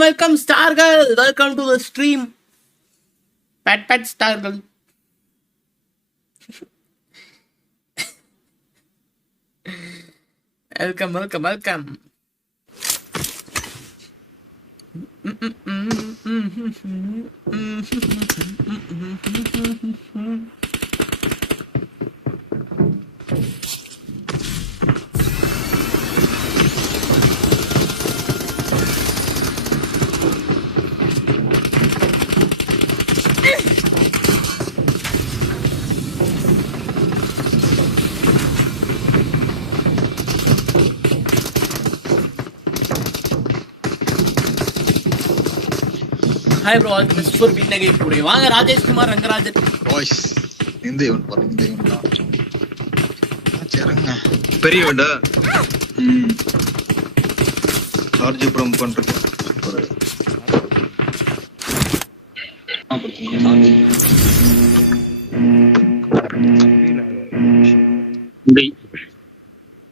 Welcome Star Girl. Welcome to the stream. Pat Star Girl. Welcome. Hi bro, all this for being again today. வாங்க Rajesh Kumar Rangarajan. Voice இந்த இவன் பாருங்க இந்த இவன் தான். சரிங்க. பெரிய வண்டா. சார்ஜ் ப்ரம் பண்றது.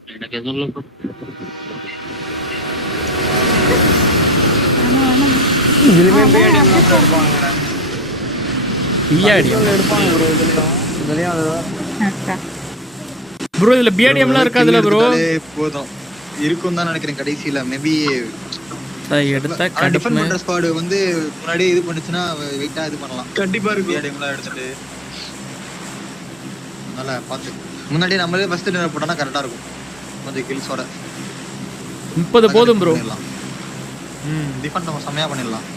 எனக்கு எதுவும் ப்ரோ இதுல பிஆர்டிஎம்லாம் இருக்காதுல ப்ரோ போதும் இருக்கும் தான் நினைக்கிறேன் கடைசில மேபி எடுத்தா டிஃபெண்ட் பண்ற ஸ்குவாட் வந்து முன்னாடி இது பண்ணுச்சுனா வெயிட்டா இது பண்ணலாம் கண்டிப்பா இருக்கு பிஆர்டிஎம்லாம் எடுத்துட்டு நல்லா பாத்து முன்னாடி நம்மளே ஃபர்ஸ்ட் டினர் போட்டா கரெக்ட்டா இருக்கும் கொஞ்சம் கில்ஸோட 30 போதும் ப்ரோ டிஃபெண்ட் நம்ம சமையா பண்ணிடலாம்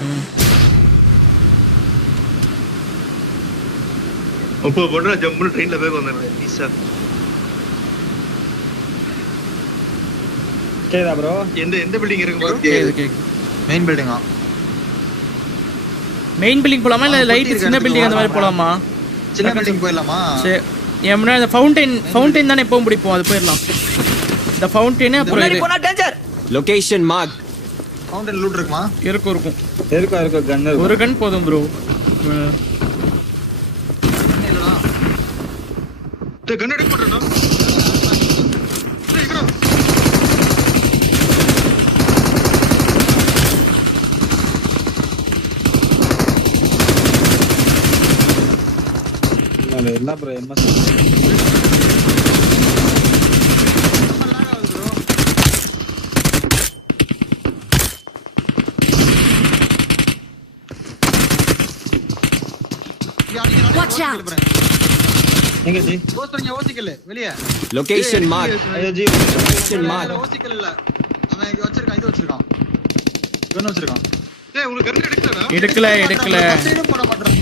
இப்போ போடுற ஜம்முன்னு ட்ரெயின்ல போய் வந்தேன் ஈஸா கேடா ப்ரோ எந்த பில்டிங் இருக்கு ப்ரோ கேக்கு மெயின் பில்டிங்கா மெயின் பில்டிங் போலாமா இல்ல லைட் சின்ன பில்டிங் அந்த மாதிரி போலாமா சின்ன பில்டிங் போயிடலாமா சரி ஏன்னா இந்த ஃபவுண்டைன் தானே எப்பவும் பிடிப்போம் அது போயிடலாம் இந்த ஃபவுண்டைன் அப்புறம் இது போனா danger location mark fountain loot இருக்குமா இருக்கும் கன் ஒரு கன் போதும் ப்ரோ கண்ணாடி போடுறா என்ன ப்ரோ என்ன வாட்ச் அவுட் எங்க ஜி போஸ்டர்ங்க ஓசிக்கல வெளிய லொகேஷன் மார்க் ஐயோ ஜி லொகேஷன் மார்க் ஓசிக்கல இல்ல அவன் இங்க வச்சிருக்கான் இது வச்சிருக்கான் கன் வச்சிருக்கான் டேய் உங்களுக்கு கண்ணு எடுக்கலடா எடுக்கல சைடும் போட மாட்டறான்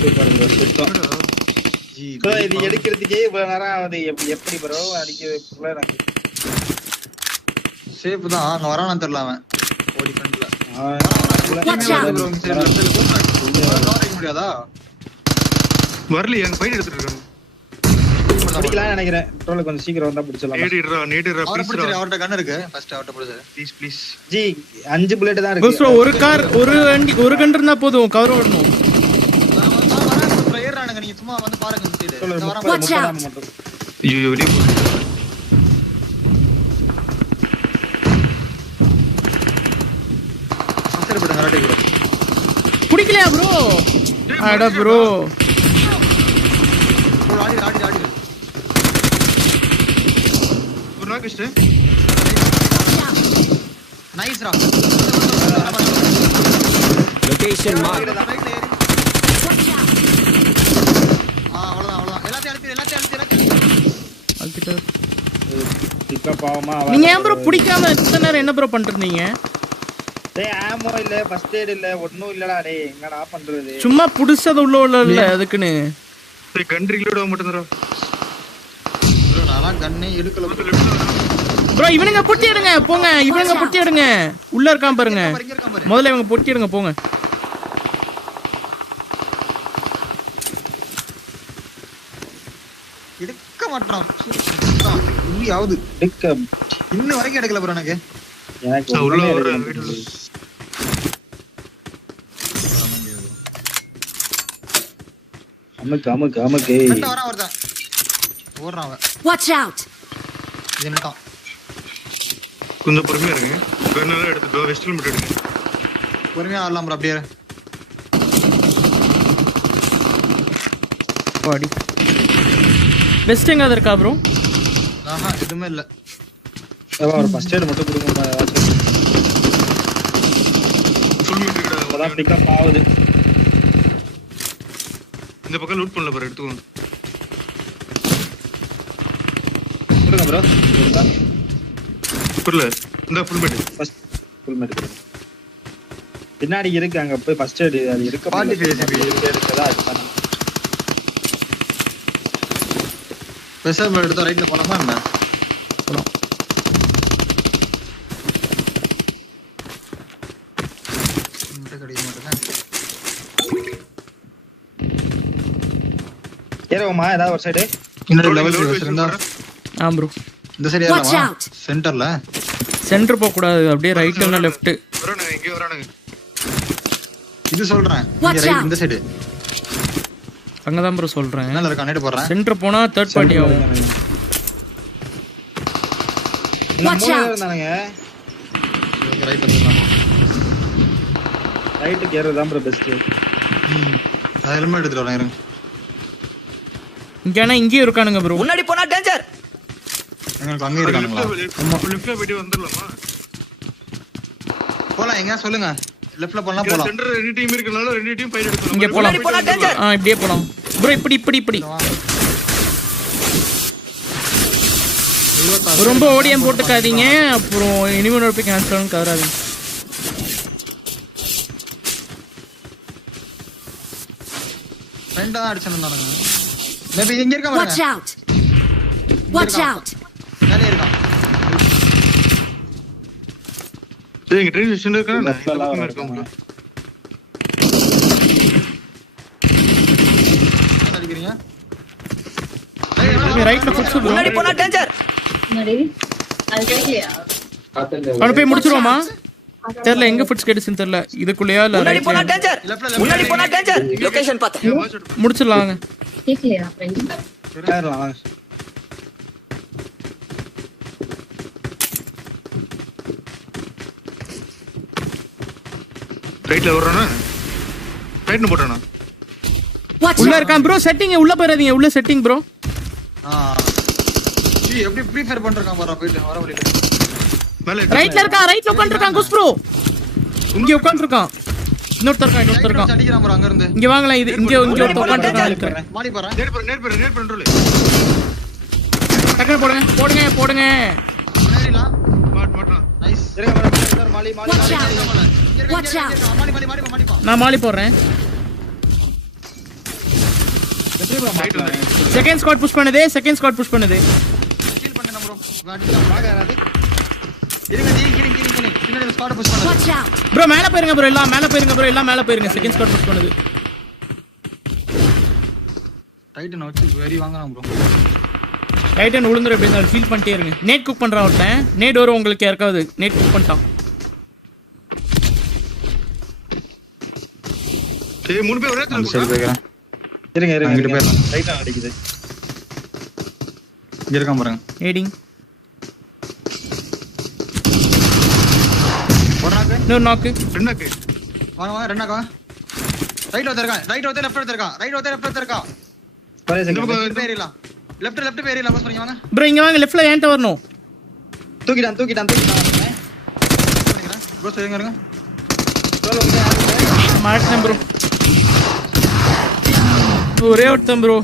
சூப்பர் ப்ரோ சுத்தம் ஜி ப்ரோ இது எடுக்கிறதுக்கே இவ்வளவு நேரம் ஆகுது எப்படி ப்ரோ அடிக்க ஃபுல்லா எனக்கு சேஃப் தான் அங்க வரானான்னு தெரியல அவன் ஓடி ஃப்ரண்ட்ல வாட்ச் முடியாதா வரல எங்க ஃபைட் எடுத்துட்டு இருக்காங்க பிடிக்கலாம் நினைக்கிறேன் ட்ரோல கொஞ்சம் சீக்கிரம் வந்தா பிடிச்சலாம் நேடிடுறா அவரை ப்ளீஸ் பிடிச்சிரு அவர்ட்ட கன் இருக்கு ஃபர்ஸ்ட் அவர்ட்ட பிடிச்சிரு ப்ளீஸ் ஜி 5 புல்லட் தான் கோஸ் ப்ரோ ஒரு கார் ஒரு வண்டி ஒரு கன் இருந்தா போதும் கவர் ஓடணும் ஏறானுங்க நீங்க சும்மா வந்து பாருங்க இந்த சைடு சொல்லுங்க வரான் watch out மட்டும் ஐயோ வெளிய போ சரி போடுங்க ரெடி ப்ரோ பிடிக்கலையா ப்ரோ அட ப்ரோ ஆடி ஒரு நாக்கு ஸ்டே நைஸ் ரா லொகேஷன் மார்க் அவ்வளவுதான் எல்லாத்தையும் இப்ப பாவமா நீங்க ஏன் ப்ரோ பிடிக்காம இத்தனை நேரம் என்ன ப்ரோ பண்ணிட்டு இருந்தீங்க டேய் ஆமோ இல்ல ஃபர்ஸ்ட் எய்ட் இல்ல ஒண்ணும் இல்லடா டேய் என்னடா பண்றது சும்மா புடிச்சது உள்ள இல்ல அதுக்குன்னு கன் ரீலோட் ஆக மாட்டேங்கறா ப்ரோ நான் கண்ணே எடுக்கல ப்ரோ இவனுங்க பொட்டி எடுங்க போங்க இவனுங்க பொட்டி எடுங்க உள்ள இருக்கான் பாருங்க முதல்ல இவங்க பொட்டி எடுங்க போங்க எடுக்க மாட்டான் இன்னியாவது டிக் இன்னும் வரைக்கும் எடுக்கல ப்ரோ எனக்கு எனக்கு உள்ள ஒண்ணுமே வர எடுக்க வீட்டுல முடியல. அமுக்கு ஃப்ரெண்ட் வரான் ஒருத்தன் ஓடுறான் அவன் Watch out! இது என்னட்டான் கொஞ்சம் பொறுமையா இருங்க. கன்னெல்லாம் எடுத்துட்டு வெஸ்டல் மட்டும் எடுங்க. பொறுமையா ஆடலாம் ப்ரோ அப்படியே. பாடி பெஸ்ட் எங்க இருக்கா ப்ரோ? ஆஹா எதுவுமே இல்ல. ஒரு ஃபர்ஸ்ட் எய்ட் மட்டும் கொடுங்க. ஃபுல் மீட் இருக்கடா. அதான் பிக்கப் ஆகுது. இந்த பக்கம் லூட் பண்ணல பாரு, எடுத்துக்கோங்க. கொடுங்க ப்ரோ. கொடுங்க. புரியல. இந்த full meet. First full meet கொடுங்க. பின்னாடி இருக்கு, அங்க போய் ஃபர்ஸ்ட் எய்ட் அது இருக்க. 45 இருக்குதா அதுதான். ஸ்பெஷல் எடுத்தா ரைட்ல போலாமா என்ன? ஏறோமா ஏதாவது ஒரு சைடு. இன்னொரு லெவல் இருந்தா ஆ ப்ரோ இந்த சைடு ஏறலாமா? சென்டர்ல சென்டர் போக கூடாது, அப்படியே ரைட் இல்ல லெஃப்ட். வரானுங்க, இங்க வரானுங்க. இது சொல்றேன். இங்க ரைட் இந்த சைடு. அங்கதான் ப்ரோ சொல்றேன். மேல இருக்க நேட் போறேன். சென்டர் போனா தேர்ட் பார்ட்டி ஆகும். இருந்தானுங்க. ரைட் வந்துடலாம். ரைட்டுக்கு ஏறது தான் ப்ரோ பெஸ்ட். ஹெல்மெட் எடுத்துட்டு வரேன் இருங்க. இங்கனா இங்கே இருக்கானுங்க ப்ரோ. முன்னாடி போனா டேஞ்சர். எங்களுக்கு அங்கே இருக்கானுங்களா? லெஃப்ட்ல போயிட்டு வந்துடலாமா? போலாம் எங்க சொல்லுங்க. லெஃப்ட்ல போலாம் போலாம். சென்டர் ரெண்டு டீம் இருக்கனால ரெண்டு டீம் ஃபைட் எடுக்கணும். இங்க போலாம். முன்னாடி போனா டேஞ்சர். இப்படியே போலாம் ப்ரோ. இப்படி ரொம்ப ஓடியம் போட்டுக்காதீங்க, அப்புறம் இனிமேல் போய் கேன்சல் கவராதீங்க. ஃப்ரெண்டா அடிச்சனானுங்க. மேபி இங்க இருக்க பாருங்க. Watch out! Watch out! மேலே இருக்கான். டேய் இங்க ட்ரெயின் ஸ்டேஷன் இருக்கா? இந்த பக்கம் இருக்காங்க. அடிக்கிறீங்க. ரைட்ல ஃபுட் ப்ரோ. முன்னாடி போனா டேஞ்சர். அவன போய் முடிச்சிருவோமா? தெரியல எங்க ஃபுட்ஸ் கெடுச்சுன்னு தெரியல. இதுக்குள்ளயா இல்ல முன்னாடி போனா ரைட்ல? டேஞ்சர். முன்னாடி போனா டேஞ்சர். லொகேஷன் பாத்து. முடிச்சிடலாங்க. ஏறலாம் வாங்க. ரைட்ல வரானா? ரைட்ல போறானா? Watch உள்ள out! இருக்கான் ப்ரோ. செட்டிங் உள்ள போறாதீங்க. உள்ள செட்டிங் ப்ரோ. எப்படி ப்ரீ ஃபயர் பண்றான் பாரு போயிட்டு வர வழியில. மேல ரைட்ல இருக்கான். ரைட்ல உட்கார்ந்திருக்கான் குஸ் ப்ரோ. இங்க உட்கார்ந்திருக்கான். இன்னொருத்தர் இருக்கான். அடிக்கிறான் ப்ரோ அங்க இருந்து. இங்க வாங்கலாம். இது இங்க ஒருத்தர் உட்கார்ந்திருக்கான். மாடி போறேன். நேர் பண்றோல. டக்குனு போடுங்க. நேரிலாம். மாட்டறான். நைஸ். இருங்க ப்ரோ. மாலி Watch out! Watch out! மாடி போ. நான் மாலி போடுறேன். எப்படி ப்ரோ மாட்டலாம். செகண்ட் ஸ்குவாட் புஷ் பண்ணுது. ஹீல் பண்ணேன் ப்ரோ. அடிக்கலாம். பாக்காதே. இருங்க கிரிங். பின்னாடி ஸ்குவாட் புஷ் பண்ணுங்க. Watch out! ப்ரோ மேல போயிருங்க ப்ரோ. எல்லாம் மேல போயிருங்க. செகண்ட் ஸ்குவாட் புஷ் பண்ணுது. டைட்டன் வச்சு வெரி வாங்குறான் ப்ரோ. டைட்டன் உளுந்துற அப்படியே ஃபீல் பண்ணிட்டே இருங்க. நேட் குக் பண்றான் ஒருத்தன். நேட் வரும் உங்களுக்கு யாருக்காவது. நேட் குக் பண்ணிட்டான். டேய் மூணு பேர் ஒரே அந்த இடத்துல சைடு போய்க்கிறேன். அங்கிட்டு இருங்க. போயிடலாம். ரைட்டா அடிக்குது. இங்க இருக்கான் பாருங்க. ஏடிங். போறாங்க. இன்னொரு நாக்கு. ரெண்டாக்கு. வாங்க ரெண்டாக்கா. ரைட் ஒருத்தர் இருக்கான். ரைட் ஒருத்தர் இருக்கான். ஒரே இந்த செகண்ட். பக்கம் பேரிலாம். லெஃப்ட் பேரிலாம் பாஸ் பண்ணி வாங்க. ப்ரோ இங்க வாங்க. லெஃப்ட்ல ஏன்ட்ட வரணும். தூக்கிட்டான். பண்ணிக்கிறேன். ப்ரோ சரிங்க இருங்க. மாட்டேன் ப்ரோ. ஒரே ஒருத்தன் ப்ரோ.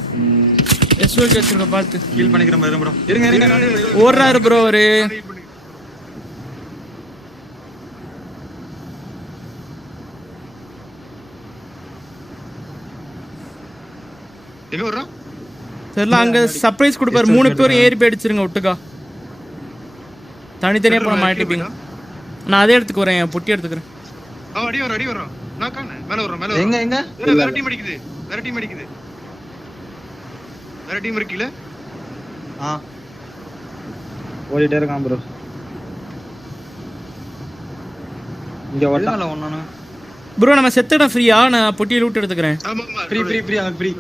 எஸ்ஓகே வச்சிருக்க பார்த்து ஹீல் பண்ணிக்கிறேன் ப்ரோ. இருங்க. ஓடுறாரு ப்ரோ அவரு. எங்க வரான்? தெரியல. அங்க சர்ப்ரைஸ் கொடுப்பாரு. 3 பேரும் ஏறி போய் அடிச்சிருங்க ஒட்டுக்கா. தனித்தனியா போன மாட்டிப்பீங்க. நான் அதே இடத்துக்கு வரேன். பொட்டி எடுத்துக்கிறேன். அடி வரான். நான் காணேன். மேல வரான். எங்க வேற டீம் அடிக்குது. வேற டீம் இருக்குல. ஓடிட்டே இருக்கான் ப்ரோ. இங்க வரலாம். இல்ல ஒண்ணு. ப்ரோ நம்ம செத்தடம் ஃப்ரீயா? நான் பொட்டி லூட் எடுத்துக்கிறேன். ஆமா ஃப்ரீ அங்க ஃப்ரீ.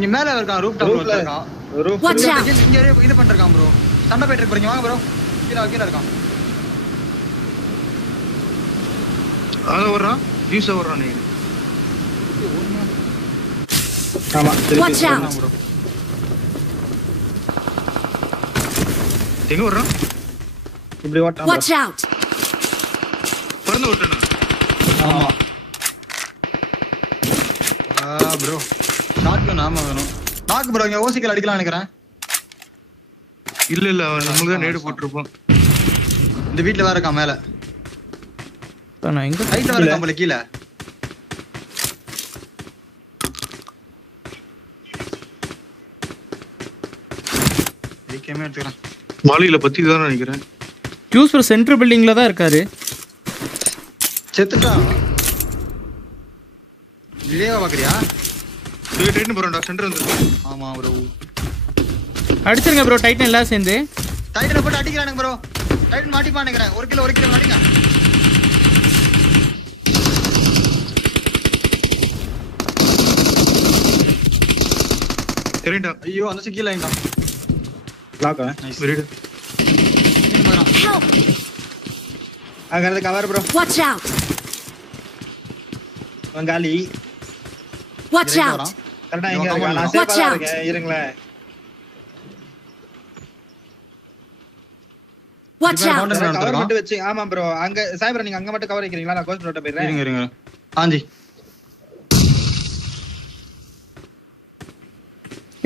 நீ மேல இருக்கான். ரூஃப் டாப்ல இருக்கான். Roof Watch out! இங்க இது பண்றான் ப்ரோ. சண்டை போயிட்டு இருக்கீங்க வாங்க ப்ரோ. கீழ இருக்கான். அத வர்றான் யூஸ் வர்றான் நீ ஆமா Watch out! எங்க வர்றான் இப்படி ஓட்டான் Watch out! பறந்து விட்டனா ஆமா ப்ரோ ஷாட்கன் நாம வேணும். நாக்கு ப்ரோ இங்க ஓசிக்கல் அடிக்கலாம் நினைக்கிறேன். இல்ல அவன் நம்மளுக்கு தான் நேடு போட்டுருப்பான். இந்த வீட்ல வேற இருக்கான் மேல. நான் எங்க ஹைட்ல வேற இருக்கான் போல கீழ. ஏகேமே எடுத்துறேன். மாலியில பத்தி தான் நினைக்கிறேன். ஜூஸ் ப்ரோ சென்டர் பில்டிங்ல தான் இருக்காரு. செத்துட்டான். விஜயவா பாக்குறியா? இது டைட்டன் போறடா சென்டர் வந்து. ஆமா ப்ரோ. அடிச்சிருங்க ப்ரோ டைட்டன் எல்லாம் சேர்ந்து. டைட்டனை போட்டு அடிக்கிறானுங்க ப்ரோ. டைட்டன் மாட்டிப்பான் நினைக்கிறேன். ஒரு கிலோ அடிங்க. சரிடா ஐயோ அந்த சிக்கில இங்க. Lock nice. வெரிடா Help! அங்க இருந்து கவர் ப்ரோ Watch out! காலி Watch out! கரெக்டா எங்க இருக்கா நான் Watch சேஃபா out. இருக்கேன் இருங்களே Watch out! கவர் மட்டும் வெச்சு ஆமா ப்ரோ அங்க சாய்பர் நீங்க அங்க மட்டும் கவர் வைக்கிறீங்களா நான் கோஸ்ட் ரோட்ட போயிடுறேன் இருங்க. ஆஞ்சி.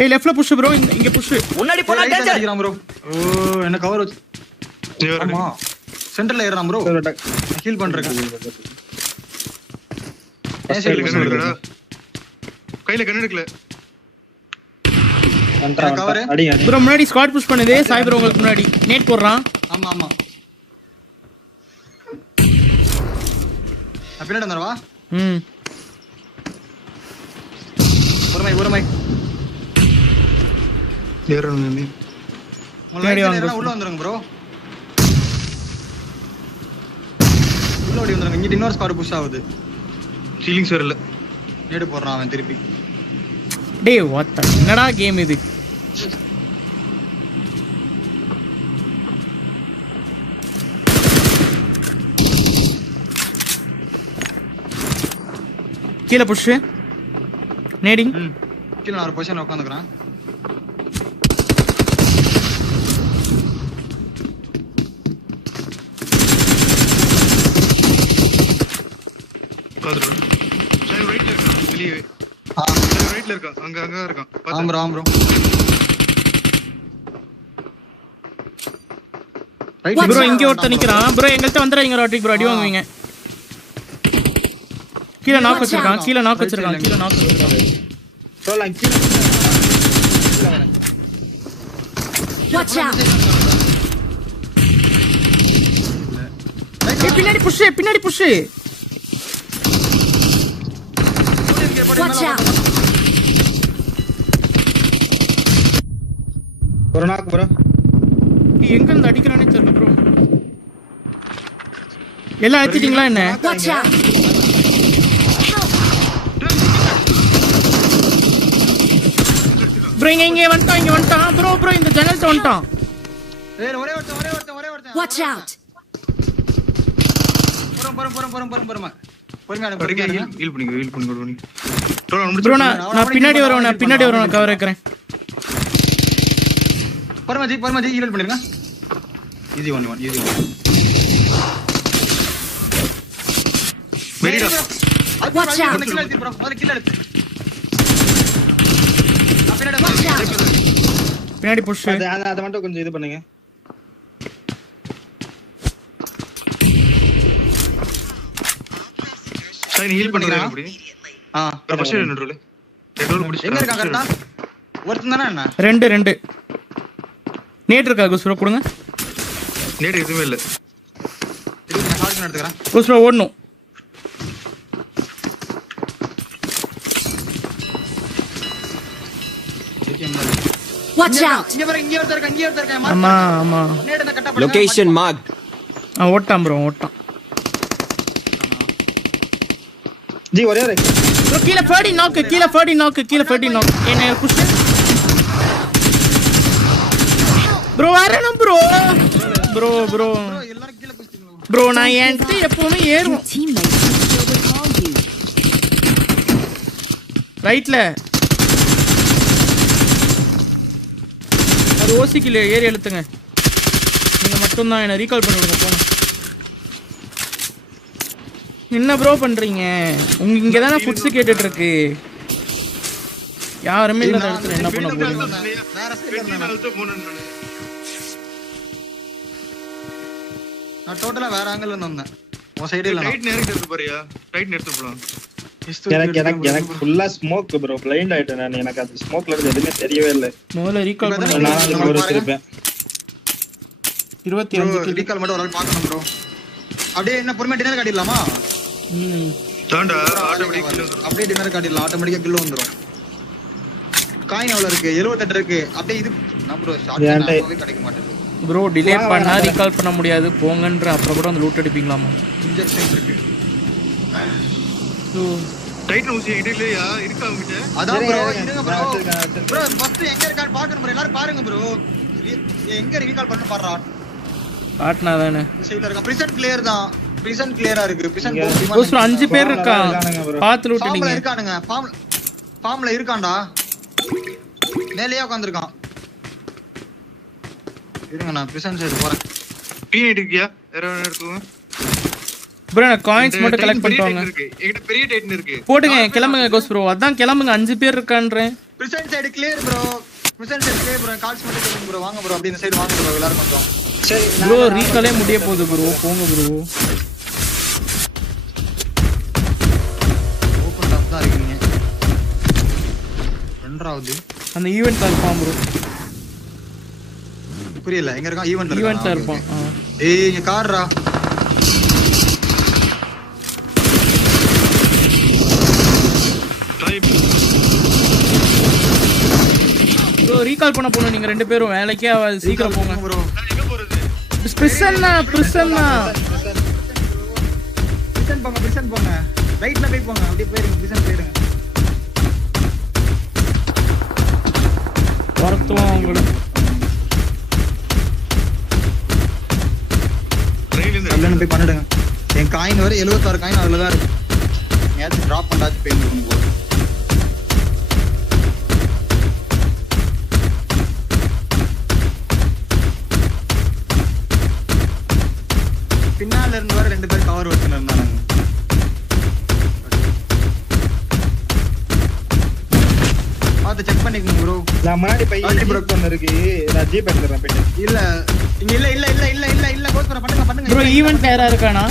ஏய் லெஃப்ட்ல புஷ் ப்ரோ இங்க புஷ். முன்னாடி போனா டேஞ்சர் அடிக்கிறான் ப்ரோ. ஓ என்ன கவர் வச்சு. நீ வர ஆமா. சென்டர்ல ஏறான் ப்ரோ. ஹீல் பண்றேன். கையில கண்ணு எடுக்கடா. கையில கண்ணு எடுக்கல. கவர். அடிங்க ப்ரோ முன்னாடி ஸ்குவாட் புஷ் பண்ணுதே சாய் ப்ரோ உங்களுக்கு முன்னாடி நேட் போடுறான். ஆமா. பின்னாடி வந்துடவா? பொறுமை. ஏறணும் நீ. பின்னாடி வாங்க. உள்ள வந்துருங்க ப்ரோ. உள்ள ஓடி வந்துருங்க. இங்க இன்னொரு ஸ்குவாட் புஷ் ஆகுது. சீலிங்ஸ் வரல. நேடு போடுறான் அவன் திருப்பி. டேய் வாட் என்னடா கேம் இது? கீழ புஷ். நேடிங். கீழ நான் ஒரு பொசிஷன்ல உட்கார்ந்துக்கறேன். பாத்துரு. சைடு ரைட்ல இருக்கான் வெளியே. சைடு ரைட்ல இருக்கான். அங்க இருக்கான். ஆம் ப்ரோ. ப்ரோ இங்க ஒருத்த நிக்கிறான். ப்ரோ எங்கள்ட்ட வந்துறாங்க ராட்டிக் ப்ரோ அடி வாங்குவீங்க. கீழ நாக் வச்சிருக்கான். சொல்லலாம் கீழ Watch out! பின்னாடி புஷ். Watch out! ஒரு நாக்கு ப்ரோ எங்க இருந்து அடிக்கிறானே தெரியல ப்ரோ. எல்லாம் அடிச்சிட்டீங்களா என்ன? Watch out! ப்ரோ இங்க வந்துட்டான் ப்ரோ இந்த ஜன்னல்ட்ட வந்துட்டான். ஒரே ஒருத்தன். Watch out! பொறுமை. ஹீல் பண்ணி. ப்ரோ நான் பின்னாடி வருவேன் கவர் வைக்கிறேன். பொறுமை ஹீல் பண்ணிருங்க. ஈஸி 1 வெரிடா. Watch out! கில் எடுத்து ப்ரோ. முதல்ல கில் எடுத்து. Watch out! பின்னாடி புஷ். அத மட்டும் கொஞ்சம் இது பண்ணுங்க சைடு ஹீல் பண்றேன் அப்படி. ஃபர்ஸ்ட் எய்ட் நின்றல. ரெண்டு முடிச்சு. எங்க இருக்கான் கரெக்ட்டா? ஒருத்தன் தானே என்ன? 2 நேட் இருக்கா குஸ்ரோ கொடுங்க. நேட் எதுவுமே இல்ல. இது நான் ஷார்ட் எடுத்துக்கறேன். குஸ்ரோ ஓடணும். Watch out! இங்க ஒருத்தர் இருக்கான். ஆமா. நேடு அந்த கட்ட பண்ணு. லொகேஷன் மார்க் ஓட்டான் ப்ரோ. ஜி ஒரே ப்ரோ கீழ 30 நாக். என்ன புஷ். ப்ரோ வரணும் ப்ரோ. ப்ரோ ப்ரோ எல்லாரும் கீழே குதிச்சிட்டீங்களா? ப்ரோ நான் என்கிட்ட எப்பவுமே Your ஏறும் teammates will still recall you. ரைட்ல அது ஓசிக்கில் ஏறி எழுத்துங்க. நீங்க மட்டும்தான் என்ன ரீகால் பண்ணி விடுங்க போங்க. என்ன ப்ரோ பண்றீங்க? இங்க தானே ஃபுட்ஸ் கேட்டுட்டு இருக்கு. யாருமே இல்லாத இடத்துல என்ன பண்ண போறீங்க? வேற சைடுல இருந்தானே. நான் டோட்டலா வேற ஆங்கிள் இருந்து வந்தேன். உன் சைடு இல்ல. ரைட் நேரா எடுத்து போறியா? ரைட் எடுத்து போலாம். எனக்கு ஃபுல்லா ஸ்மோக் ப்ரோ. பிளைண்ட் ஆயிட்டேன் நான். எனக்கு அந்த ஸ்மோக்ல இருந்து எதுவுமே தெரியவே இல்லை. முதல்ல ரீகால் இப்ப பண்ண நான் ஒரு வச்சிருப்பேன். 25 ரீகால் மட்டும் ஒரு ஆள் பார்க்கணும் ப்ரோ. அப்படியே என்ன பொறுமையா டின்னர் காட்டிடலாமா? தாண்டா ஆட்டோமேட்டிக் கில் வந்துரும். அப்படியே டின்னர் காட்டிடலாம். ஆட்டோமேட்டிக்கா கில் வந்துரும். காயின் எவ்வளவு இருக்கு? 78 இருக்கு. அப்படியே இது நான் ப்ரோ ஷார்ட் கிடைக்க மாட்டேங்குது. ப்ரோ டிலே பண்ணா ரீகால் பண்ண முடியாது போங்கன்ற. அப்புறம் கூட அந்த லூட் அடிப்பீங்களாமா? இன்ஜெக்ஷன் இருக்கு. டைட்டன் ஊசி என்கிட்ட இல்லையா? இருக்கா உங்ககிட்ட? அதான் ப்ரோ இருங்க ப்ரோ. ப்ரோ ஃபர்ஸ்ட் எங்க இருக்கான்னு பார்க்கணும் ப்ரோ. எல்லாரும் பாருங்க ப்ரோ. எங்க ரீகால் பண்ண பாறா? காட்னா தானே இந்த சைடுல இருக்க பிரிசன் கிளியர் தான். பிரிசன் கிளியரா இருக்கு. பிரிசன் ப்ரோ 5 பேர் இருக்கா. பாத்து லூட் ஃபார்ம்ல அடிங்க. இருக்கானுங்க. ஃபார்ம்ல இருக்கான்டா. மேலேயே உட்கார்ந்திருக்கான். இருங்க நான் பிரிசன் சைடு போறேன். டீனேட் இருக்கியா? வேற எடுத்துங்க. ப்ரோ நான் காயின்ஸ் மட்டும் கலெக்ட் பண்ணிட்டு வாங்க. என்கிட்ட பெரிய டைட்டன் இருக்கு. போடுங்க கிளம்புங்க கோஸ் ப்ரோ. அதான் கிளம்புங்க 5 பேர் இருக்கான்றேன். Prison side clear bro. Prison side clear bro. Calls மட்டும் கேளுங்க ப்ரோ. வாங்க ப்ரோ. அப்படியே இந்த சைடு வாங்க ப்ரோ. எல்லாரும் கொஞ்சம் சரி ப்ரோ ரீகாலே முடிய போகுது ப்ரோ. போங்க ப்ரோ. ஓபன் டாப் தான் இருக்கீங்க. ரெண்டாவது அந்த ஈவென்ட்ல இருப்பான் ப்ரோ. புரியல. எங்க இருக்கான்? ஈவென்ட்ல ஈவென்ட்ல இருப்பான். ஏய் இங்க கார்ரா. ப்ரோ ரீகால் பண்ண போணும் நீங்க 2 பேரும். வேலைக்கே ஆகாது. சீக்கிரம் போங்க ப்ரோ. எங்க போறது? பிரிசன்னா பிரிசன் போங்க. பிரிசன் போங்க. ரைட்ல போய் போங்க. அப்படியே போயிருங்க. பிரிசன் போயிருங்க. வரத்துவோம் உங்களுக்கு. ட்ரெயின்ல இருந்து இல்லன்னு போய் பண்ணிடுங்க. என் காயின் வரை 76 காயின் அதுல தான் இருக்கு. ஏதாச்சும் டிராப் பண்ணாச்சு போய் பண்ணுங்க ப்ரோ. பின்னால இருந்து வர 2 பேர் கவர் வச்சுன்னு இருந்தாங்க. பார்த்து செக் பண்ணிக்கோங்க ப்ரோ. நான் முன்னாடி பை ஆல்ரெடி ப்ரோ ஒன்னு இருக்கு. நான் ஜீப் எடுத்துறேன் போய்ட்டு. இல்ல இங்க இல்ல கோஸ் பண்ணுங்க பண்ணுங்க. ப்ரோ ஈவென்ட் யாரா இருக்கானா?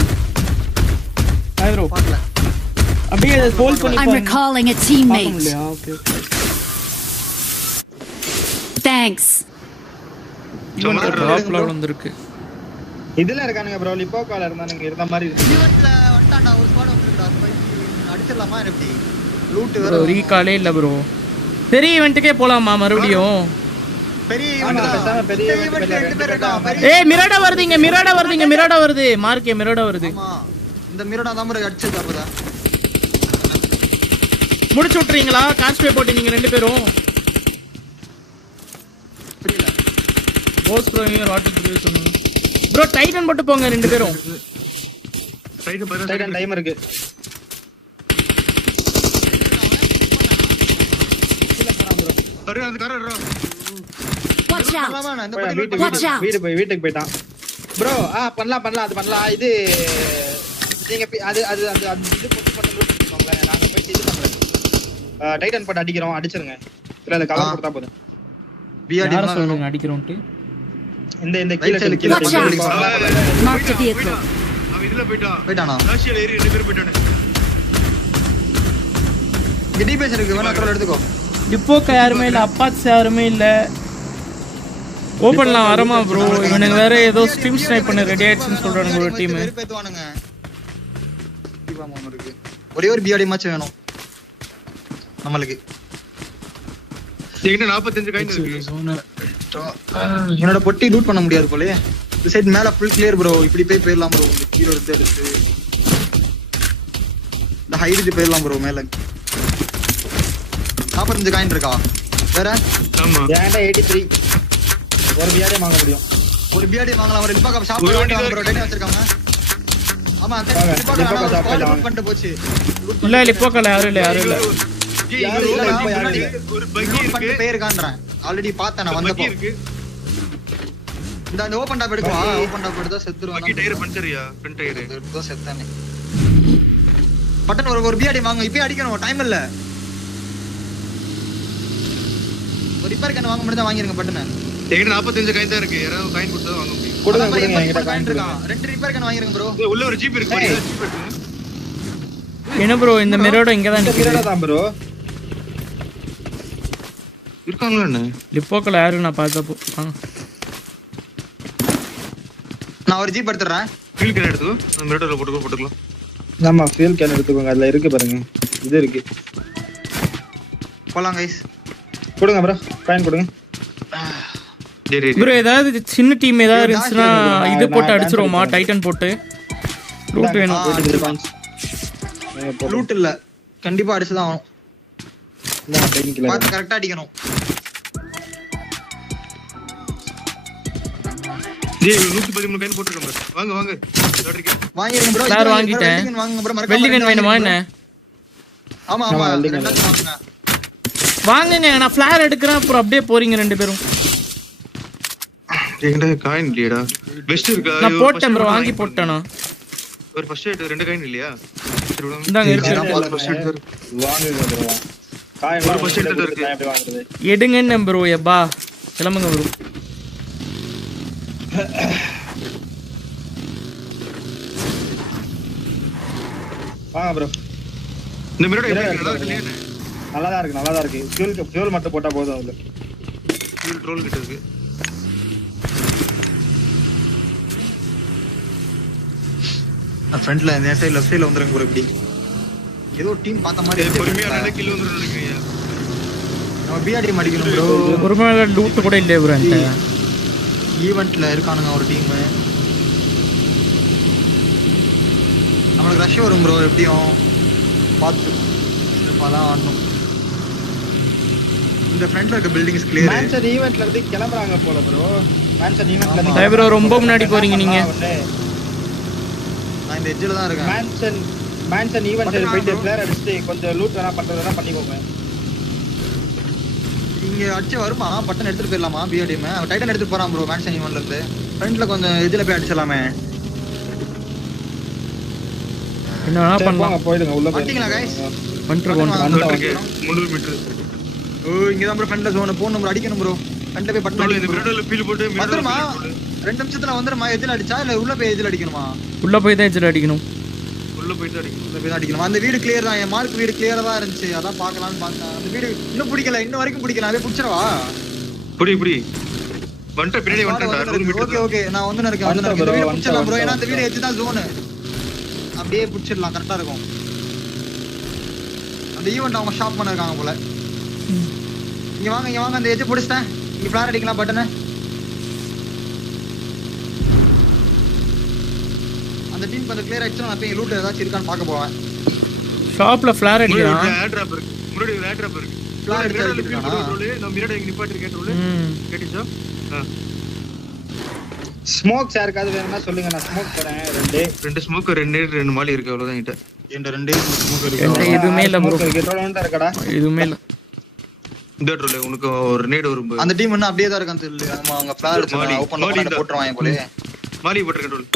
Hi bro. பார்க்கல. அப்படியே ஹோல்ட் பண்ணி I'm பாருங்க. recalling a பார்க்க teammate. முடியல. Okay okay. Thanks. ஈவென்ட் டிராப்ல வந்திருக்கு. இதுல இருக்கானுங்க ப்ரோ. லிப்போக்கால இருந்தானுங்க. இருந்த மாதிரி இருக்கு. ஈவென்ட்ல வந்துட்டான்டா. ஒரு ஸ்குவாட் வந்துருடா. அடிச்சிடலாமா எப்படி? லூட் ப்ரோ வேற. ரீகாலே இல்ல ப்ரோ. பெரிய ஈவென்ட்க்கே போலாமா மறுபடியும்? பெரிய ஆமா, ஈவென்ட் பேசாம பெரிய ஈவென்ட்ல event 2 பேர் இருக்கான். ஏய் மிராடா வருதுங்க. மிராடா வருது. மார்க்கே மிராடா வருது. ஆமா. இந்த மிரடா தான் ப்ரோ அடிச்சது அப்பதான். முடிச்சு விட்டுறீங்களா? காஸ்ட் பே போட்டு நீங்க 2 பேரும். புரியல. போஸ் ப்ரோ நீங்க வாட்டர் ப்ரோ சொன்னீங்க. ப்ரோ டைட்டன் போட்டு போங்க 2 பேரும். டைட்டன் பாரு. டைட்டன் டைம் இருக்கு. பாரு அந்த கார் வர்றா. Watch out. பண்ணலாமா? இந்த போய் படி வீட்டுக்கு Watch out. வீட்டுக்கு போயிட்டான். ப்ரோ பண்ணலாம் அது பண்ணலாம். இது நீங்க அது அது அது அது இது போட்டு பண்ண லூட் பண்ணிக்கோங்களே. நாங்க போய் இது பண்றோம். டைட்டன் போட்டு அடிக்கிறோம். அடிச்சிருங்க. இல்ல கவர் கொடுத்தா போதும். பிஆர்டி யார தான் சொல்லுங்க அடிக்கிறோம்ட்டு. இந்த Right side கீழ Watch out. Mark the vehicle. அவன் இதுல போய்ட்டான். போயிட்டானா? ராஷியால ஏறி 2 பேர் போய்ட்டானே. இங்க டிபிஎஸ் இருக்கு. வேணா கரோல எடுத்துக்கோ. டிப்போக்கு யாருமே இல்ல. அப்பாட்ஸ் யாருமே இல்ல. ஓபன்லாம் வரமா ப்ரோ? இவனுங்க வேற ஏதோ ஸ்ட்ரீம் ஸ்னைப் பண்ண ரெடி ஆயிடுச்சுன்னு சொல்றானுங்க ஒரு டீம். வெறுப்பேத்துவானுங்க. டிபாம் ஒன்னு இருக்கு. ஒரே ஒரு பிஆர்டி மேட்ச் வேணும் நம்மளுக்கு. என்கிட்ட 45 காயின் இருக்கு. என்னோட பொட்டி லூட் பண்ண முடியாது போலயே. இந்த சைடு மேல ஃபுல் கிளியர் ப்ரோ. இப்படி போயிடலாம் ப்ரோ. இந்த கீழ எடுத்து இந்த ஹைடுக்கு போயிடலாம் ப்ரோ. மேல 45 காயின் இருக்கா? வேற ஆமா. ஏன்டா 83 ஒரு பிஆர்டி வாங்க முடியும். ஒரு பிஆர்டி வாங்கலாம் ஒரு லிபாக்கா ஷாப் ஒரு வண்டி ப்ரோ டைட் வச்சிருக்காங்க ஆமா அந்த வாங்க, லிபாக்கா லிபாக்கா நான் shop ஸ்குவாட் வாங்க. லூட் பண்ணிட்டு போச்சு இல்ல இல்ல போக்கல யாரும் இல்ல யாரும் இல்ல யாரும் இல்ல, இப்ப யாரும் இல்ல. ஒரு பக்கி லூட் இருக்கு பண்ணிட்டு போயிருக்கான்றேன் ஆல்ரெடி பார்த்தேன் நான் பக்கி வந்தப்போ இருக்கு இந்த ஓபன் டாப் எடுக்குவா ஓபன் டாப் எடுத்தா செத்துருவான் பக்கி டயர் பஞ்சரியா ஃப்ரண்ட் டயர் எடுத்தா செத்தானே பட்டன் ஒரு பிஆர்டி வாங்க இப்பவே அடிக்கணும் டைம் இல்ல ஒரு ரிப்பேர் கன் வாங்க மட்டும் தான் வாங்கிருங்க பட்டனை என்கிட்ட 45 காயின் தான் இருக்கு யாராவது காயின் கொடுத்தா வாங்க முடியும் கொடுங்க அதான் கொடுங்க bro, என்கிட்ட coin காயின் இருக்கான். 2 ரிப்பேர் கன் வாங்கிருங்க ப்ரோ ஏய், உள்ள ஒரு ஜீப் இருக்கு பாரு, ஜீப் இருக்கு என்ன ப்ரோ இந்த மிரோட இங்க தான் இந்த நிக்குது பீரியடா தான் ப்ரோ இருக்காங்களா என்ன லிப்போக்கல யாரும் நான் பார்த்தப்போ நான் ஒரு ஜீப் எடுத்துறேன் ஃபீல் கேன் எடுத்துக்கோ நான் மிரட்டர்ல போட்டுக்கலாம் ஆமா ஃபியூல் கேன் எடுத்துக்கோங்க அதுல இருக்கு பாருங்க இது இருக்கு போலாம் கைஸ் கொடுங்க ப்ரோ காயின் கொடுங்க சரி ப்ரோ ஏதாவது சின்ன டீம் ஏதாவது இருந்துச்சுன்னா நான் இது போட்டு நான் அடிச்சிருவோமா cancel டைட்டன் போட்டு ரூட் வேணும் லூட் இல்ல கண்டிப்பா அடிச்சுதான் ஆகணும் பார்த்து கரெக்டா அடிக்கணும் டேய் 113 காயின் போட்டுருக்கேன் வாங்க வாங்க லாட்டரிக்கு வாங்கிருங்க ப்ரோ Flare வாங்கிட்டேன். வாங்குங்க ப்ரோ வெள்ளி கன் வேணுமா என்ன ஆமா ஆமா வெள்ளி gun ரெண்டாச்சும் வாங்குங்க வாங்குங்க நான் ஃபிளார் எடுக்கிறேன் அப்புறம் அப்படியே போறீங்க ரெண்டு பேரும் எங்கடா காயின் இல்லையடா வெஸ்ட் இருக்கா நான் போட்டேன் ப்ரோ வாங்கி போட்டேனா ஒரு ஃபர்ஸ்ட் எய்ட் 2 காயின் இல்லையா சரி விடுங்க இந்தாங்க சரி, இருக்கு நான் ஃபர்ஸ்ட் எய்ட் வாங்குங்க ப்ரோ காயின் ஒரு first aid இருக்கு. எப்படி வாங்குறது எடுங்கன்னு ப்ரோ எப்பா கிளம்புங்க ப்ரோ வாங்க ப்ரோ இந்த மிரட்டர் எப்படி நல்லா இருக்கு இல்லையா நல்லா தான் இருக்கு ஃபியூல் மட்டும் போட்டா போதும் அதுல ஃபீல் ட்ரோல் கிட்ட இருக்கு ஃப்ரண்ட்ல இந்த சைடு லெஃப்ட் சைடுல வந்துருங்க ப்ரோ இப்படி ஏதோ டீம் பார்த்த மாதிரி ஏய், பொறுமையா இருக்கு. நல்ல கில் வந்துரும் நினைக்கிறீங்க நம்ம பிஆர்டி அடிக்கணும் ப்ரோ ஒரு மணி லூட் கூட இல்லையே ப்ரோ என்கிட்ட ஈவென்ட்ல இருக்கானுங்க ஒரு டீம் நம்மளுக்கு ரஷ் வரும் ப்ரோ எப்படியும் பார்த்து தான் ஆடணும் இந்த ஃப்ரண்ட்ல இருக்க பில்டிங்ஸ் கிளியர் மேன்சன் ஈவென்ட்ல இருந்து கிளம்பறாங்க போல ப்ரோ மேன்சன் ஈவென்ட்ல இருந்து டேய் bro, ரொம்ப முன்னாடி போறீங்க நீங்க. நான் இந்த எட்ஜ்ல தான் இருக்கேன் மேன்சன் ஈவென்ட்ல பக்கத்துல போயிட்டு bro. பிளேயர் அடிச்சிட்டு கொஞ்சம் லூட் வேணா பண்றதெல்லாம் பண்ணிக்கோங்க இங்க அடிச்சு வருமா பட்டன் எடுத்துட்டு போயிடலாமா பிஆர்டி டைட்டன் எடுத்து போறான் ப்ரோ மேன்சன் ஈவென்ட்ல இருந்து ஃப்ரண்ட்ல கொஞ்சம் இதுல போய் அடிச்சலாமே என்ன வேணா சரி, பண்ணலாம் போங்க, போயிடுங்க உள்ள வந்துட்டீங்களா guys? வந்துருக்கோம் இருக்கு 300 மீட்டர் ஓ இங்க தான் ப்ரோ ஃப்ரண்ட்ல ஜோன் போணும் ப்ரோ அடிக்கணும் ப்ரோ ஃப்ரண்ட்ல போய் பட்டன் இந்த அடிக்கணும் bro. மிரட்டர்ல ஃபீல் போட்டு வந்துருமா மிரட்டர் 2 நிமிஷத்துல வந்துருமா எதில அடிச்சா இல்ல உள்ள போய் எதில அடிக்கணுமா உள்ள போய் தான் எஜ்ஜில் அடிக்கணும் உள்ள போயிட்டு அடிக்கும் உள்ள போய் தான் அடிக்கணும் அந்த வீடு கிளியர் தான் என் மார்க் வீடு கிளியரா தான் இருந்துச்சு அதான் பார்க்கலாம்னு பார்த்தேன் அந்த வீடு இன்னும் பிடிக்கல இன்ன வரைக்கும் பிடிக்கல அதே பிடிச்சறவா புடி வந்துட்ட பின்னாடி வந்துட்டா 100 மீட்டர் ஓகே ஓகே நான் வந்து இருக்கேன் வந்து வந்துட்டேன் இருக்கேன் bro, வீடு பிடிச்சலாம் ப்ரோ வந்துட்டேன், ஏன்னா அந்த வீடு எட்ஜ் தான் ஜோன் அப்படியே பிடிச்சிடலாம் கரெக்டா இருக்கும் அந்த ஈவென்ட் அவங்க ஷாப் பண்ணிருக்காங்க போல இங்க வாங்க அந்த எட்ஜ் பிடிச்சிட்டேன் இங்க ஃபிளார் அடிக்கலாம் பட்டனை அந்த டீம் கொஞ்சம் கிளியர் ஆயிடுச்சு நான் போய் லூட் ஏதாச்சும் இருக்கான்னு பார்க்க போவேன் ஷாப்ல ஃபிளார் அடிக்கிறான் ஏர் டிராப் இருக்கு முன்னாடி ஒரு ஏர் டிராப் இருக்கு Flare அடிச்சு மிரட்டர்ல ஃபீல் அடிச்சிருக்கானா? போட்டு ரோல் நான் மிரட்டர் இங்க நிப்பாட்டி இருக்கேன் ரோல் ம் கேட்டிச்சா ஸ்மோக்ஸ் யாருக்காவது வேணும்னா சொல்லுங்க நான் ஸ்மோக் தரேன் 2 ஸ்மோக் 2 மாலி இருக்கு அவ்வளவுதான் கிட்ட என்கிட்ட ரெண்டே ஸ்மோக் என்கிட்ட இருக்கு எதுவுமே இல்ல ப்ரோ ரெண்டு இருக்கடா எதுவுமே இல்ல இந்த ரோல் உனக்கு ஒரு நேட் வரும் அந்த டீம் இன்னும் அப்படியே தான் இருக்கான்னு தெரியல ஆமா அவங்க ஃபிளார் மாலி, அடிச்சு ஓபன் மாலி பண்ணி இந்த- போட்டுருவாங்க போல மாலி போட்டுருக்கேன் ரோல்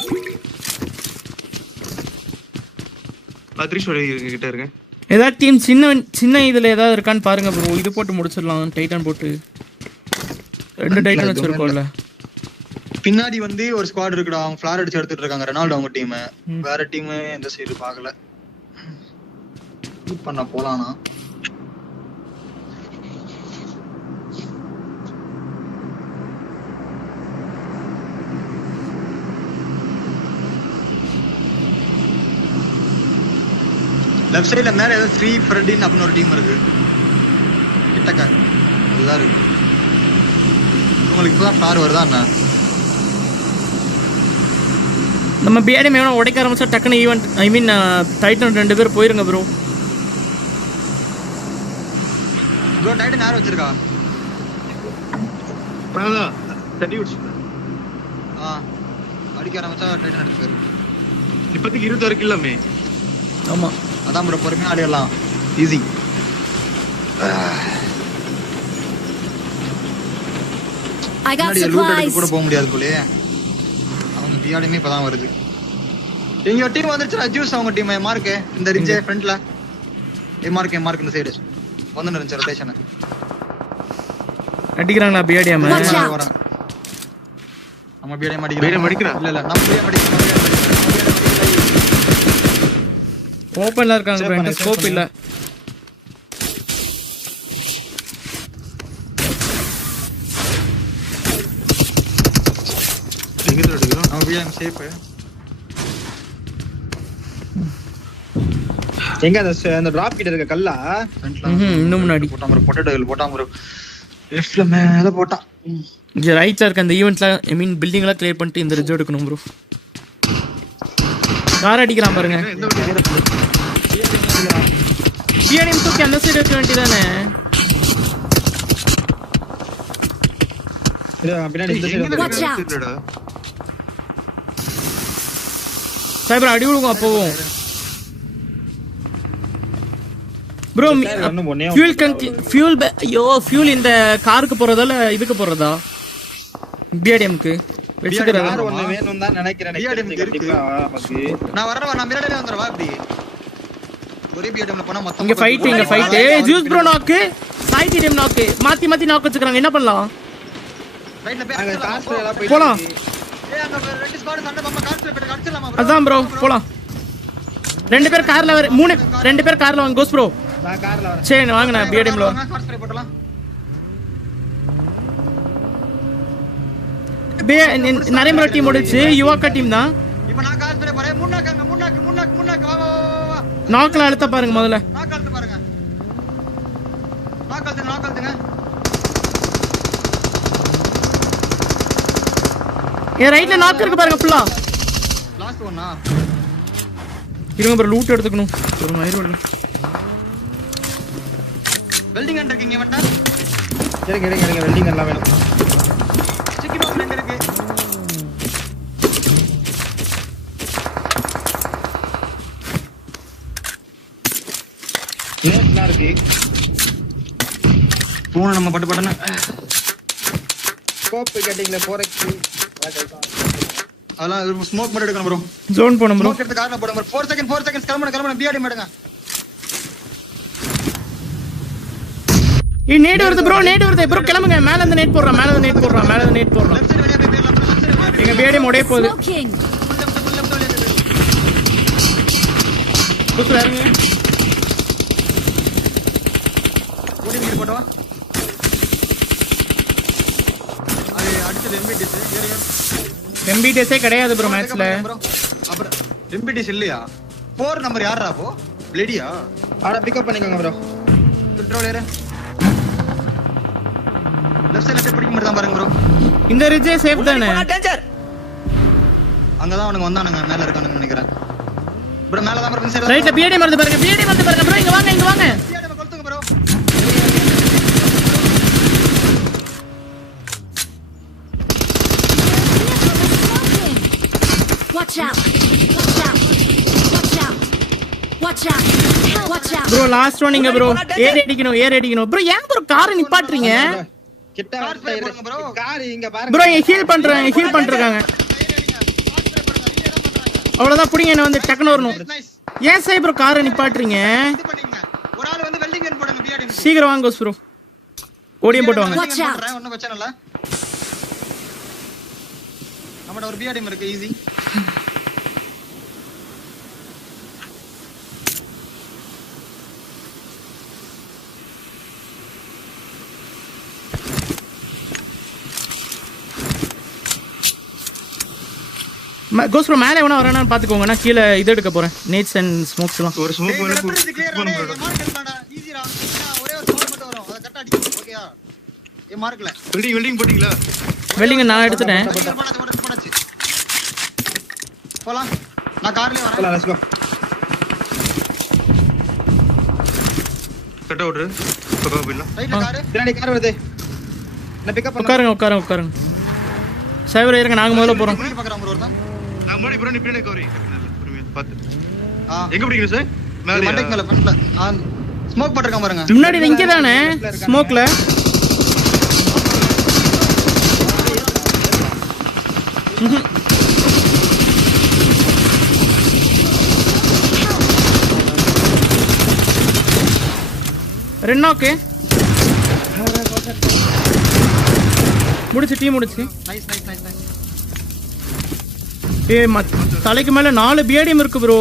நான் த்ரீ கிட்ட இருக்கேன் ஏதாவது டீம் சின்ன இதுல ஏதாவது இருக்கான்னு பாருங்க ப்ரோ இது போட்டு முடிச்சிடலாம் டைட்டன் போட்டு 2 டைட்டன் வச்சிருக்கோம்ல பின்னாடி வந்து ஒரு ஸ்குவாட் இருக்குடா அவங்க ஃபிளார் அடிச்சு எடுத்துட்டு இருக்காங்க ரெனால்டோ அவங்க டீம் வேற டீம் எந்த சைடு பார்க்கல ஷூட் பண்ண போலானா லெஃப்ட் சைடுல மேல ஏதோ ஃப்ரீ ஃப்ரெண்டின் அப்படின்னு ஒரு டீம் இருக்கு கிட்டக்க அதுதான் இருக்கு உங்களுக்கு இப்பதான் ஃபிளார் வருதா என்ன நம்ம பிஆர்டி வேணும் உடைக்க ஆரம்பிச்சா டக்குன்னு ஈவென்ட் ஐ மீன் டைட்டன் 2 பேர் போயிருங்க ப்ரோ ப்ரோ டைட்டன் யார் வச்சிருக்கா அதான் தட்டி விடுச்சு அடிக்க ஆரம்பிச்சா டைட்டன் எடுத்து போயிரு. இப்போதைக்கு 26 கில்லாமே. ஆமா அதான் ப்ரோ பொறுமையா ஆடிடலாம். ஈஸி. I got முன்னாடி லூட் எடுக்க கூட supplies. போக முடியாது போலயே. அவங்க பிஆர்டிமே இப்பதான் வருது. எங்க டீம் வந்துருச்சுடா. ஜூஸ் அவங்க டீம் மார்க் இந்த ரிட்ஜ் ஃப்ரண்ட்ல. மார்க் இந்த சைடு வந்து இருந்துச்சு ரொட்டேஷன். அடிக்கிறாங்களா பிஆடிஎம்? Watch out. வரேன். நம்ம பிஆர்டி BDM அடிக்கிறா? இல்ல நம்ம பிஆர்டி அடிக்கிறோம். ஓபன்ல இருக்காங்க Save bro. பண்ணு, இந்த ஸ்கோப் save இல்ல. எங்க இருந்து அடிக்கிறோம்? நம்ம பிஆர்டி சேஃப். எங்க அந்த டிராப் கிட்ட இருக்க கல்லா ஃப்ரண்ட்ல இன்னும் முன்னாடி போட்டான் ப்ரோ. பொட்டேட்டோ போட்டான் ப்ரோ. லெஃப்ட்ல மேல போட்டான். இங்க ரைட்ல இருக்க அந்த ஈவென்ட்ல ஐ மீன் பில்டிங்லாம் கிளியர் பண்ணிட்டு இந்த ரிஜ் எடுக்கணும் ப்ரோ. கார் அடிக்கிறான் பாருங்க. எந்த வழி? பிஆடிஎம் தூக்கி அந்த சைடு எடுக்க வேண்டியதானே? பின்னாடி இந்த சைடு Watch out. தெரியலடா. சைபர் அடி விடுங்க அப்போவும். ப்ரோ ஃபியூல் ஐயோ ஃபியூல் இந்த காருக்கு போறதால இதுக்கு போறதா? பிஆடிஎம்க்கு வெச்சுக்கிறதா? கார் ஒண்ணு வேணும் தான் நினைக்கிறேன். BRDM கண்டிப்பா நமக்கு. நான் வரவா நான் மிரடலே வந்துறவா இப்படி. ஒரே பிஆர்டில போனா மொத்தம் இங்க ஃபைட் ஏய் ஜூஸ் ப்ரோ நாக்கு ஃபைட் டீம் நாக்கு மாத்தி நாக்கு வச்சுக்கறாங்க. என்ன பண்ணலாம்? ரைட்ல அங்க போய் காஸ்ட்ல எல்லாம் போய் போலாம். ஏய் அங்க ரெண்டு ஸ்குவாட் சண்டை பம்ப கார்ஸ்ல போய் அடிச்சலாமா ப்ரோ? அதான் ப்ரோ போலாம். ரெண்டு பேர் கார்ல ரெண்டு பேர் கார்ல வாங்க கோஸ் ப்ரோ. நான் கார்ல வரேன். சரி வாங்க நான் பிஆடிஎம்ல வரேன். கார்ஸ் ஸ்ப்ரே போடலாம். நரேந்திர டீம் முடிச்சு யுவாக்கா டீம் தான். இப்போ நான் கார்ஸ் ஸ்ப்ரே போறேன். முன்னாக்கு வா வா. நாக்ல அழுத்த பாருங்க முதல்ல. நான் கால்த்து பாருங்க. நான் கால்த்துங்க. ஏ ரைட்ல நாக் இருக்கு பாருங்க ஃபுல்லா. லாஸ்ட் ஒன்னா. இருங்க ப்ரோ லூட் எடுத்துக்கணும். ஒரு மயிர் வரல. வெல்டிங் அண்ட் இருக்கீங்க வந்தா. இருங்க வெல்டிங் எல்லாம் வேணும். சிக்கி பாக்ஸ் எங்க இருக்கு? நேட்லாம் இருக்கு. போன நம்ம பட்டு ஸ்கோப் கட்டிங்ல 4x அதெல்லாம் ஸ்மோக் மட்டும் எடுக்கணும் ப்ரோ. ஜோன் போணும் ப்ரோ. ஸ்மோக் எடுத்து கார்ல போடுங்க ப்ரோ. 4 செகண்ட்ஸ் கிளம்பணும் பிஆர்டி எடுங்க. ஏய் நேட் வருது ப்ரோ கிளம்புங்க. மேல இருந்து நேட் போடுறான். லெஃப்ட் சைடு வெளிய போய் போயிரலாம் ப்ரோ. லெஃப்ட் சைடு எங்க பிஆடிஎம் உடைய போகுது. Smoking. புதுசா இருங்க. ஓடி நீர் போடவா? அது அடிச்சது எம்பிடிஸ். எம்பிடிஎஸ்ஸே கிடையாது ப்ரோ மேட்ச்ல. அப்புறம் எம்பிடிஸ் இல்லையா? 4 நம்பர் யாரா போ? லேடியா? ஆட பிக்கப் பண்ணிக்கோங்க ப்ரோ. கண்ட்ரோல் ஏற. லெஃப்ட் சைடுல பிடிக்க மட்டும் தான் பாருங்க ப்ரோ. இந்த ரிஜே சேஃப் தானே? டேஞ்சர். அங்க தான் அவனுங்க வந்தானுங்க. மேல இருக்கானுங்க நினைக்கிறேன். ப்ரோ மேல தான் ப்ரோ. சைடுல ரைட்ல பிஆடிஎம் வருது பாருங்க ப்ரோ. இங்க வாங்க பிஆர்டி கொளுத்துங்க bro. Watch out. Bro last one இங்க ப்ரோ. ஏர் அடிக்கணும் ப்ரோ. ஏன் ப்ரோ காரை நிப்பாட்றீங்க? கிட்ட கார் ஸ்ப்ரே போடுங்க ப்ரோ. கார் இங்க பாருங்க. ப்ரோ ஹீல் பண்றாங்க. அவ்வளவுதான் புடிங்க. என்ன வந்து டக்குன்னு வரணும். நைஸ். ஏன் சார் ப்ரோ காரை நிப்பாட்றீங்க? இது பண்ணீங்க. ஒரு ஆள் வந்து வெல்டிங் கன் போடுங்க பிஆர்டி. சீக்கிரம் வாங்க கோஸ் ப்ரோ. ஓடியம் போட்டு வாங்க. Watch out. ஒண்ணும் பிரச்சனை இல்ல. நம்மட்ட ஒரு பிஆர்டி இருக்கு ஈஸி. கோஸ் ப்ரோ மேலே எவனா வரானான்னு பாத்துக்கோங்க. நான் கீழே இது எடுக்க போறேன். நேட்ஸ் அண்ட் ஸ்மோக்ஸ் எல்லாம். ஒரு ஸ்மோக் கிளியர் பண்ணு. மார்க் எடுக்கலாம்டா. ஈஸிடா. ஒரே ஒரு ஸ்மோக் மட்டும் வரும். அத கரெக்ட்டா அடிக்கணும். ஓகேயா? மார்க்ல. வெல்டிங் போட்டீங்களா? வெல்டிங் நான் எடுத்துட்டேன். போடாச்சு. போலாம். நான் கார்லயே வரேன். Let's go. Cut out. பக்கா போயிடலாம். ரைட்ல கார். பின்னாடி கார் வருது. நான் பிக்கப் பண்ண. உட்காருங்க. சைவர் இருங்க. நாங்க முதல்ல போறோம். பாக்குறோம் ப்ரோ ஒருத்தன். நான் முன்னாடி ப்ரோ நீ பின்னாடி கவரி பொறுமையா பாத்து ஆ எங்க பிடிக்கிறீங்க சார் மண்டைக்கு மேல ஃப்ரண்ட்ல ஸ்மோக் போட்டுருக்கான் பாருங்க முன்னாடி இங்க தானே ஸ்மோக்ல ரெண்டாக்கு முடிச்சு டீ முடிச்சு நைஸ் நைஸ் நைஸ் நைஸ் தலைக்கு மேல 4 பிஏடிஎம் இருக்கு ப்ரோ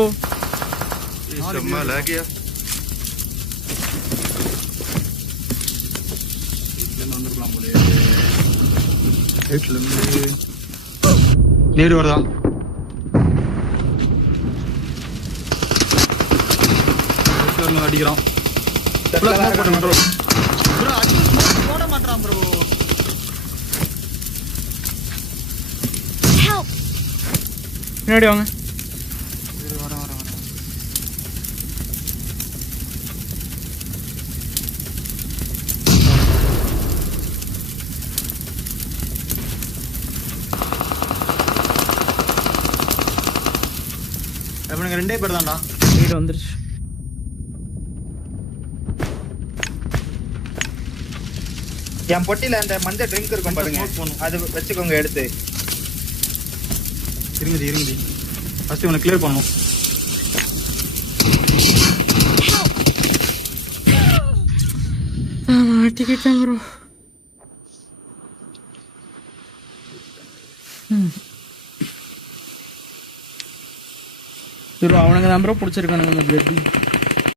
செம்ம லாகியா வந்துடலாம் போல ரைட்ல இருந்து நேரு வருதா அடிக்கிறான் போட மாட்டான் ப்ரோ Help! பின்னாடி வாங்க இவனுங்க 2 பேர் தான்டா வீடு வந்துருச்சு என் பொட்டில அந்த மஞ்சள் ட்ரிங்க் இருக்கும் பாருங்க அது வச்சுக்கோங்க எடுத்து இருங்க ஃபர்ஸ்ட் இவனை கிளியர் பண்ணனும் மாட்டிக்கிட்டேன் ப்ரோ ப்ரோ அவனுங்க தான் ப்ரோ பிடிச்சிருக்கானுங்க இந்த பிளட்